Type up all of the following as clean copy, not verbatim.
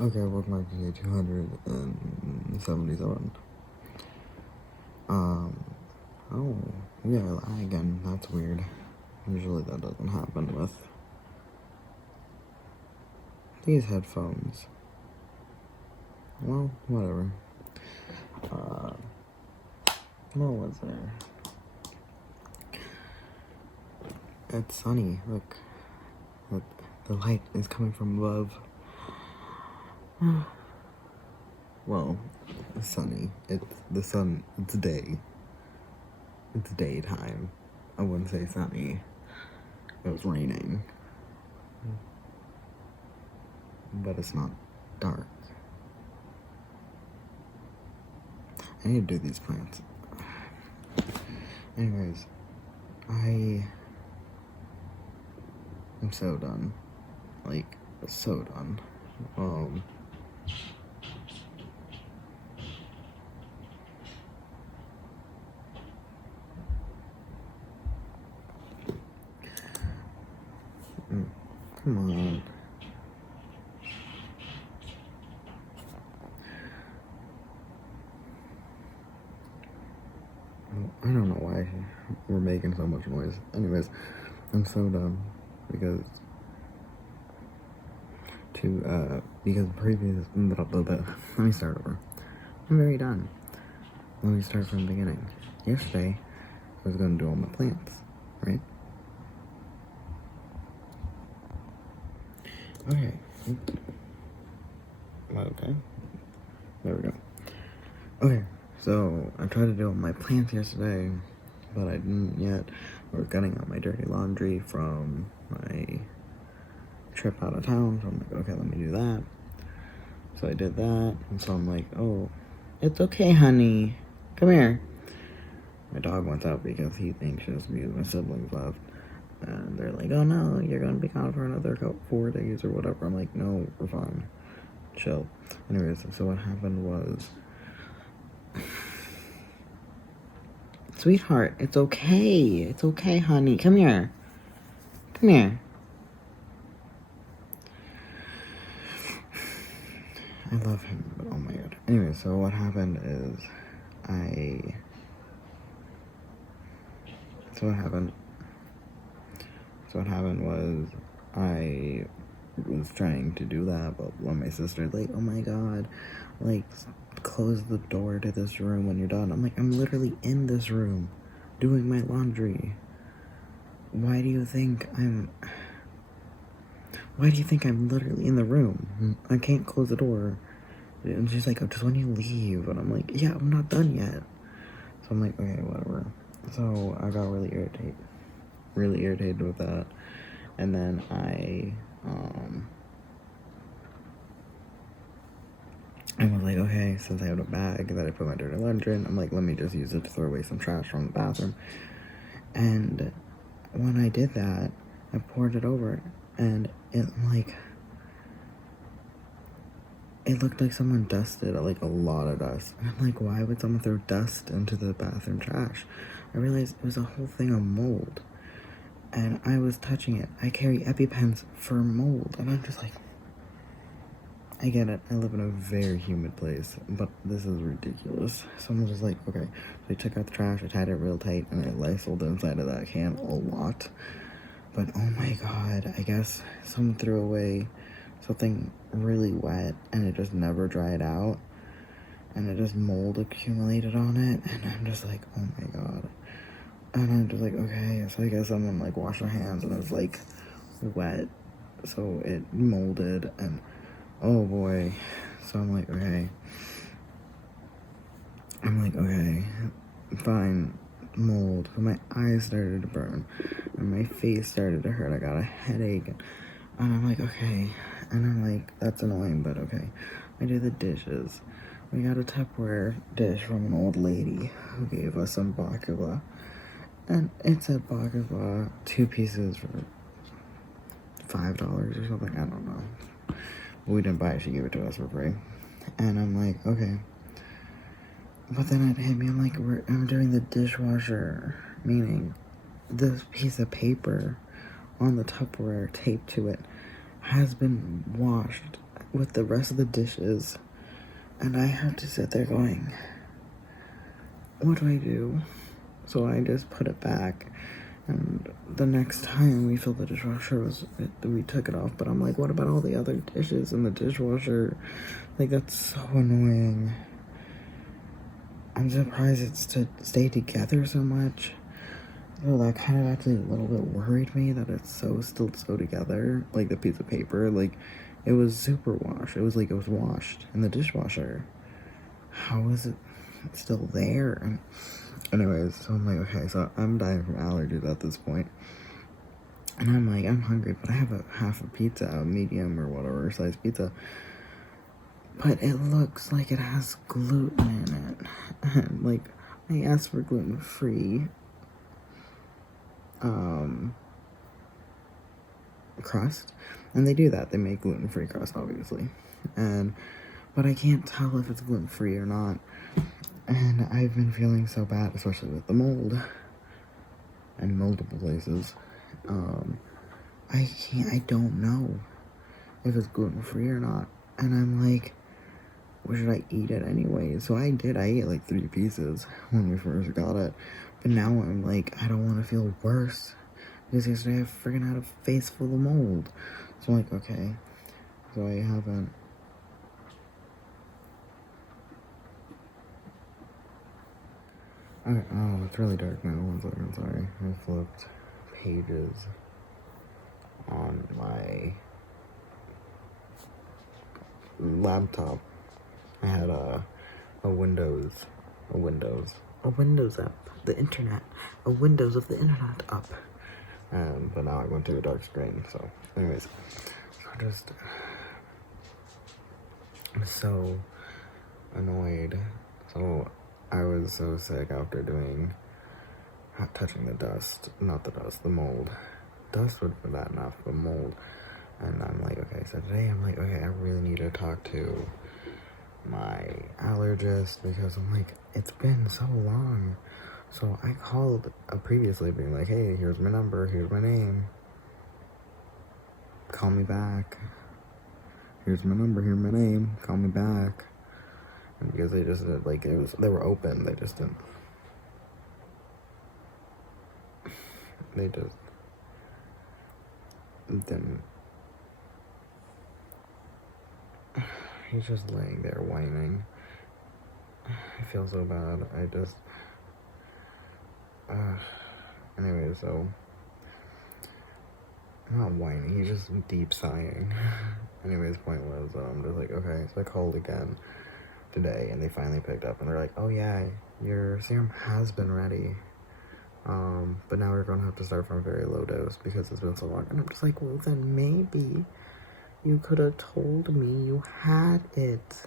Okay, welcome back to day 277. Oh, we got a lag again. That's weird. Usually that doesn't happen with these headphones. Well, whatever. What was there? It's sunny. Look, the light is coming from above. Well, it's sunny. It's the sun. It's day. It's daytime. I wouldn't say sunny. It was raining. But it's not dark. I need to do these plants. Anyways, I am so done. Like, so done. Come on. I don't know why we're making so much noise. Anyways, I'm so done because previous. Let me start over. I'm very done. Let me start from the beginning. Yesterday, I was gonna do all my plants, right? Okay. Okay. There we go. Okay, so I tried to do all my plants yesterday, but I didn't yet. We were getting out my dirty laundry from my trip out of town, so I'm like, okay, let me do that. So I did that, and so I'm like, oh, it's okay, honey. Come here. My dog wants out because he's anxious because my siblings left. And they're like, oh no, you're gonna be gone for another 4 days or whatever. I'm like, no, we're fine. Chill. Anyways, so what happened was, sweetheart, it's okay. It's okay, honey. Come here. Come here. I love him, but oh my god. Anyway, so what happened is, So what happened was, I was trying to do that, but when my sister's like, oh my god, like, close the door to this room when you're done. I'm like, I'm literally in this room doing my laundry. Why do you think I'm literally in the room? I can't close the door. And she's like, oh, just when you leave. And I'm like, yeah, I'm not done yet. So I'm like, okay, whatever. So I got really irritated with that. And then I was like, okay, since I have a bag that I put my dirty laundry in, I'm like, let me just use it to throw away some trash from the bathroom. And when I did that, I poured it over, and it looked like someone dusted, like a lot of dust. And I'm like, why would someone throw dust into the bathroom trash? I realized it was a whole thing of mold. And I was touching it. I carry EpiPens for mold. And I'm just like, I get it. I live in a very humid place, but this is ridiculous. So I'm just like, okay. So I took out the trash, I tied it real tight, and I Lysoled the inside of that can a lot. But oh my god, I guess someone threw away something really wet, and it just never dried out. And it just mold accumulated on it, and I'm just like, oh my god. And I'm just like, okay, so I guess someone like washed their hands and it was like wet, so it molded, and oh boy. So I'm like, okay, fine, mold. So my eyes started to burn, and my face started to hurt. I got a headache, and I'm like, okay, and I'm like, that's annoying, but okay. I did the dishes. We got a Tupperware dish from an old lady who gave us some baklava. And it said baklava, 2 pieces for $5 or something, I don't know. We didn't buy it, she gave it to us for free. And I'm like, okay. But then it hit me, I'm like, I'm doing the dishwasher, meaning this piece of paper on the Tupperware taped to it has been washed with the rest of the dishes, and I had to sit there going, what do I do? So I just put it back, and the next time we filled the dishwasher, we took it off, but I'm like, what about all the other dishes in the dishwasher? Like, that's so annoying. I'm surprised it's to stay together so much. Oh, that kind of actually a little bit worried me that it's still so together. Like the piece of paper, like it was super washed. It was like it was washed in the dishwasher. How is it still there? And anyways, so I'm like, okay, so I'm dying from allergies at this point. And I'm like, I'm hungry, but I have a half a pizza, a medium or whatever size pizza. But it looks like it has gluten in it. And like, I asked for gluten-free crust, and they do that. They make gluten-free crust, obviously. But I can't tell if it's gluten-free or not. And I've been feeling so bad, especially with the mold and multiple places. I don't know if it's gluten-free or not. And I'm like, or should I eat it anyway? So I ate like 3 pieces when we first got it. But now I'm like, I don't want to feel worse. Because yesterday I freaking had a face full of mold. So I'm like, okay. So I haven't. Oh, it's really dark now. 1 second, sorry. I flipped pages on my laptop. I had a Windows app, the internet, a Windows of the internet up. But now I went to a dark screen, so anyways, I'm so annoyed. So I was so sick after touching the dust, not the dust, the mold. Dust would be bad enough, but mold. And I'm like, okay, so today I'm like, okay, I really need to talk to my allergist because I'm like, it's been so long. So I called previously being like, hey, here's my number, here's my name. Call me back. Here's my number, here's my name, call me back. And because they just did, like, they were open, they just didn't. He's just laying there whining. I feel so bad. Anyway, so I'm not whining, he's just deep sighing. Anyways, point was, I'm just like, okay, so I called again today, and they finally picked up, and they're like, oh yeah, your serum has been ready, but now we're gonna have to start from a very low dose because it's been so long. And I'm just like, well, then maybe you could have told me you had it.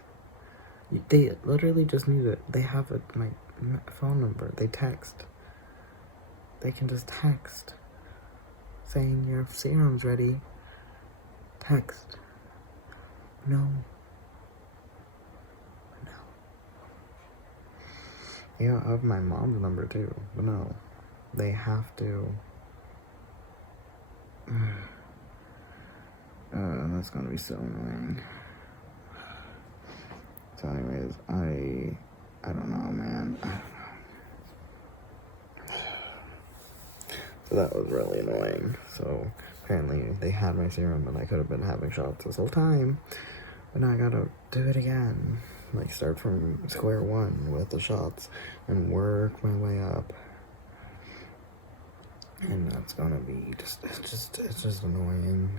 They literally just need it. They have my phone number. They can just text saying your serum's ready. Text. No. Yeah, I have my mom's number too, but no. They have to. That's gonna be so annoying. So anyways, I don't know, man. I don't know. So that was really annoying. So apparently they had my serum and I could have been having shots this whole time. But now I gotta do it again. Like start from square one with the shots and work my way up. And that's gonna be it's just annoying.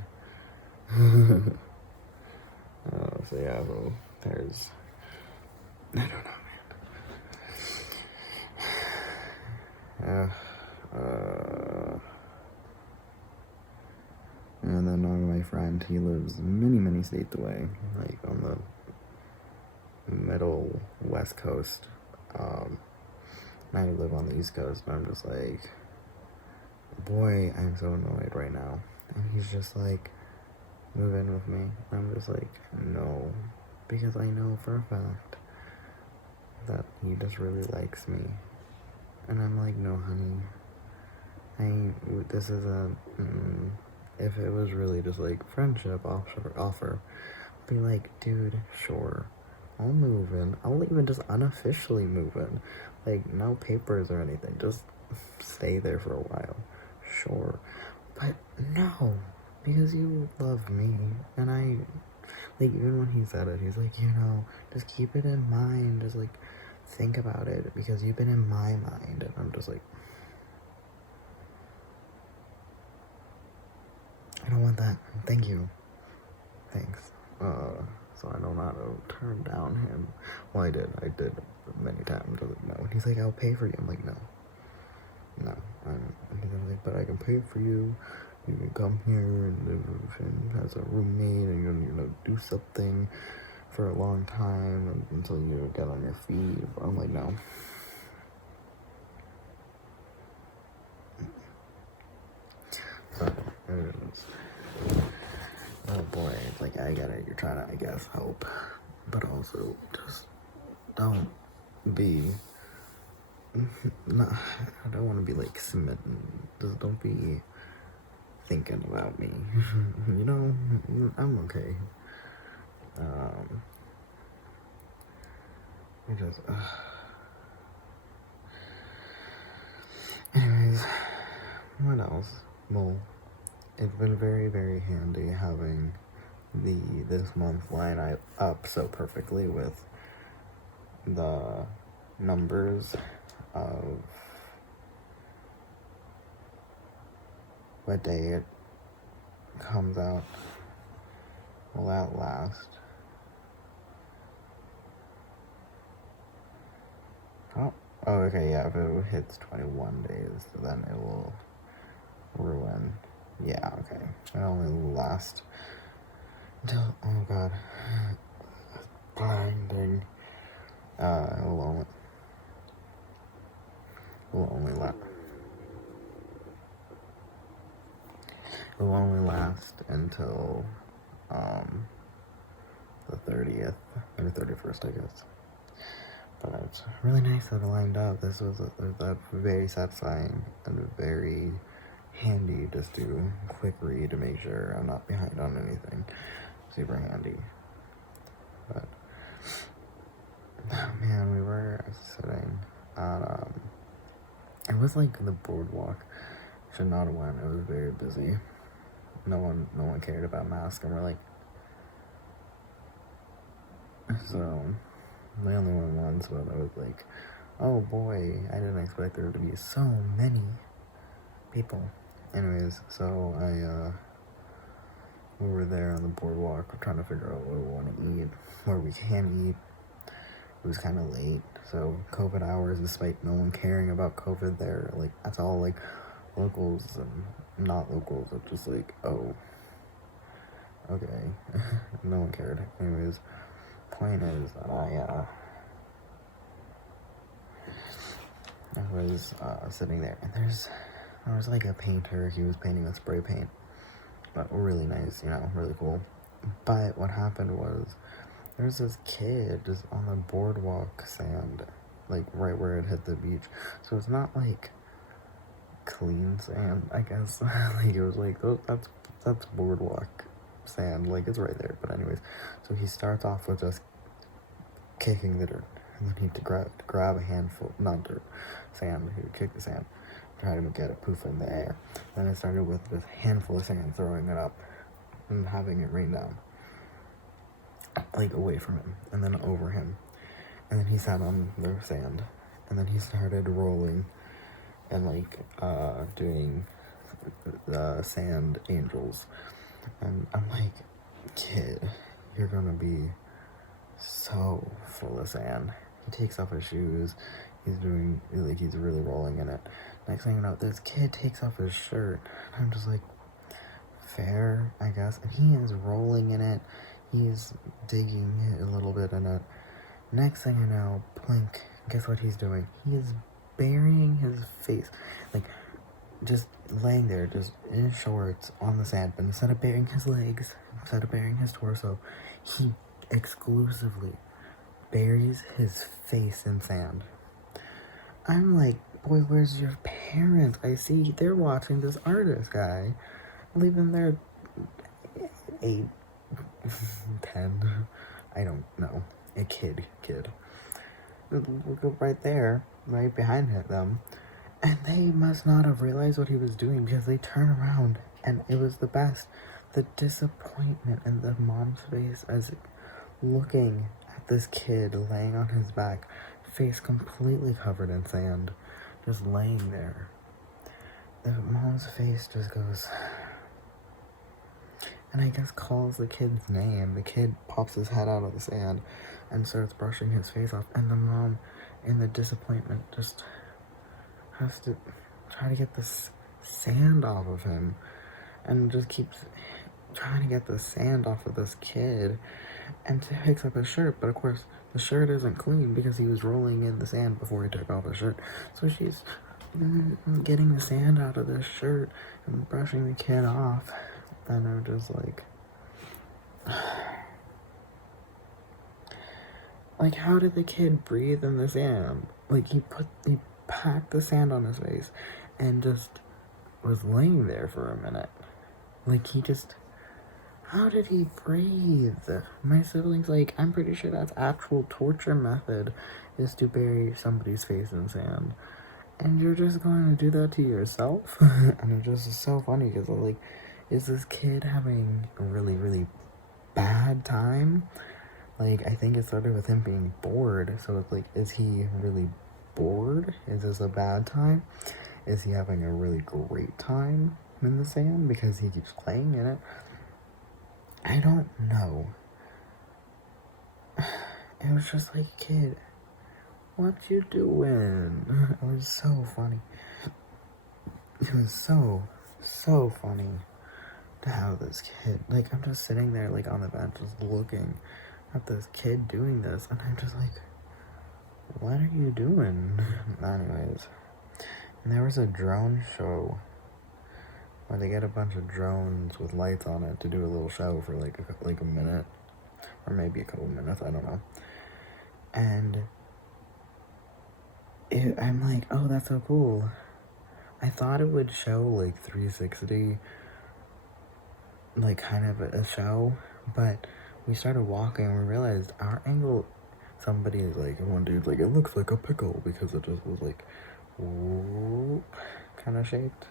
So yeah, well, there's, I don't know, man. And then my friend, he lives many states away, like on the middle west coast. And I live on the east coast, but I'm just like, boy, I'm so annoyed right now. And he's just like, move in with me. I'm just like, no, because I know for a fact that he just really likes me. And I'm like, no, honey, this is if it was really just like friendship offer, be like, dude, sure, I'll move in. I'll even just unofficially move in. Like, no papers or anything. Just stay there for a while. Sure. But no, because you love me. And I, like, even when he said it, he's like, just keep it in mind. Just, like, think about it. Because you've been in my mind. And I'm just like, I don't want that. Thank you. Thanks. So I don't know how to turn down him. Well, I did many times. I was like, no. And he's like, I'll pay for you. I'm like, no. No. And he's like, but I can pay for you. You can come here and live and as a roommate and do something for a long time until you get on your feet. But I'm like, no. So, oh boy, it's like, I get it. You're trying to, I guess, help. But also, just don't be. No, I don't want to be like smitten. Just don't be thinking about me. I'm okay. I just. Anyways, what else? Well, it's been very, very handy having this month line up so perfectly with the numbers of what day it comes out. Will that last? Oh, okay, yeah, if it hits 21 days, then it will ruin. Yeah, okay. It only lasts until, oh god, blinding. It will only last until the 30th or 31st, I guess. But it's really nice that it lined up. This was very satisfying and very handy just to quick read to make sure I'm not behind on anything. Super handy. But oh man, we were sitting on it was like the boardwalk. Should not have went. It was very busy. No one cared about masks, and we're like, so we only went once, but I was like, oh boy, I didn't expect there to be so many people. Anyways, so we were there on the boardwalk trying to figure out what we want to eat, where we can eat. It was kind of late, so COVID hours, despite no one caring about COVID there, like, that's all, like, locals and not locals are just like, oh, okay. No one cared. Anyways, point is that I was sitting there, and there was like a painter. He was painting with spray paint, but really nice, really cool. But what happened was, there's this kid just on the boardwalk sand, like right where it hit the beach. So it's not like clean sand, I guess. Like, it was like, oh, that's boardwalk sand, like, it's right there. But anyways, so he starts off with just kicking the dirt, and then he'd grab a handful, not dirt, sand. He would kick the sand, try to get it poof in the air. Then it started with this handful of sand, throwing it up and having it rain down, like, away from him, and then over him. And then he sat on the sand, and then he started rolling and like doing the sand angels. And I'm like, kid, you're gonna be so full of sand. He takes off his shoes. He's really rolling in it. Next thing you know, this kid takes off his shirt. And I'm just like, fair, I guess. And he is rolling in it. He's digging a little bit in it. Next thing I know, plink, guess what he's doing? He is burying his face. Like, just laying there, just in his shorts on the sand. But instead of burying his legs, instead of burying his torso, he exclusively buries his face in sand. I'm like, boy, where's your parents? I see they're watching this artist guy, leaving their 10, I don't know, a kid, look right there, right behind them, and they must not have realized what he was doing because they turn around and it was the best. The disappointment in the mom's face as looking at this kid laying on his back, face completely covered in sand, just laying there. The mom's face just goes, and I guess calls the kid's name. The kid pops his head out of the sand and starts brushing his face off, and the mom, in the disappointment, just has to try to get this sand off of him, and just keeps trying to get the sand off of this kid, and picks up his shirt, but of course the shirt isn't clean because he was rolling in the sand before he took off his shirt. So she's getting the sand out of this shirt and brushing the kid off, and I'm just like, how did the kid breathe in the sand? Like, he packed the sand on his face and just was laying there for a minute. Like, how did he breathe? My siblings, I'm pretty sure that's actual torture method, is to bury somebody's face in sand. And you're just going to do that to yourself? And it just is so funny because, is this kid having a really, really bad time? I think it started with him being bored. So it's is he really bored? Is this a bad time? Is he having a really great time in the sand because he keeps playing in it? I don't know. It was just kid, what you doing? It was so funny. It was so funny to have this kid. I'm just sitting there, on the bench, just looking at this kid doing this, and I'm just what are you doing? Anyways, and there was a drone show where they get a bunch of drones with lights on it to do a little show for a minute, or maybe a couple minutes, I don't know. And I'm oh, that's so cool. I thought it would show 360, kind of a show, but we started walking and we realized our angle, somebody is one dude's it looks like a pickle because it just was kind of shaped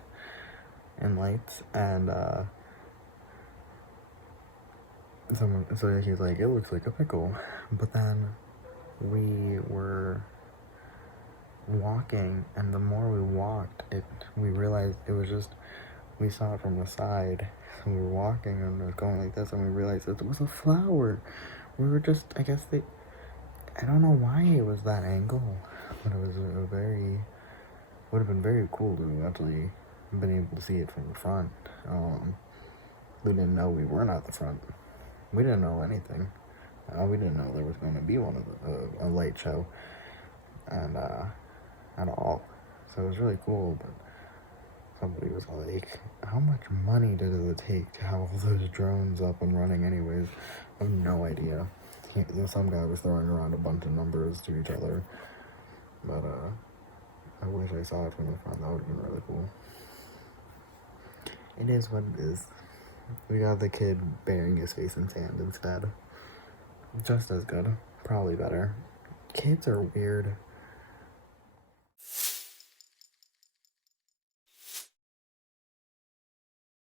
in lights, and so he's it looks like a pickle. But then we were walking, and the more we walked, we realized it was just, we saw it from the side. So we were walking and it was going like this, and we realized it was a flower. We were just, I guess I don't know why it was that angle, but it was would have been very cool to actually been able to see it from the front. We didn't know we weren't at the front. We didn't know anything. We didn't know there was going to be a light show, and at all. So it was really cool. But somebody was how much money does it take to have all those drones up and running? Anyways, I have no idea. Some guy was throwing around a bunch of numbers to each other, but I wish I saw it from the front. That would have been really cool. It is what it is. We got the kid burying his face in sand instead. Just as good. Probably better. Kids are weird.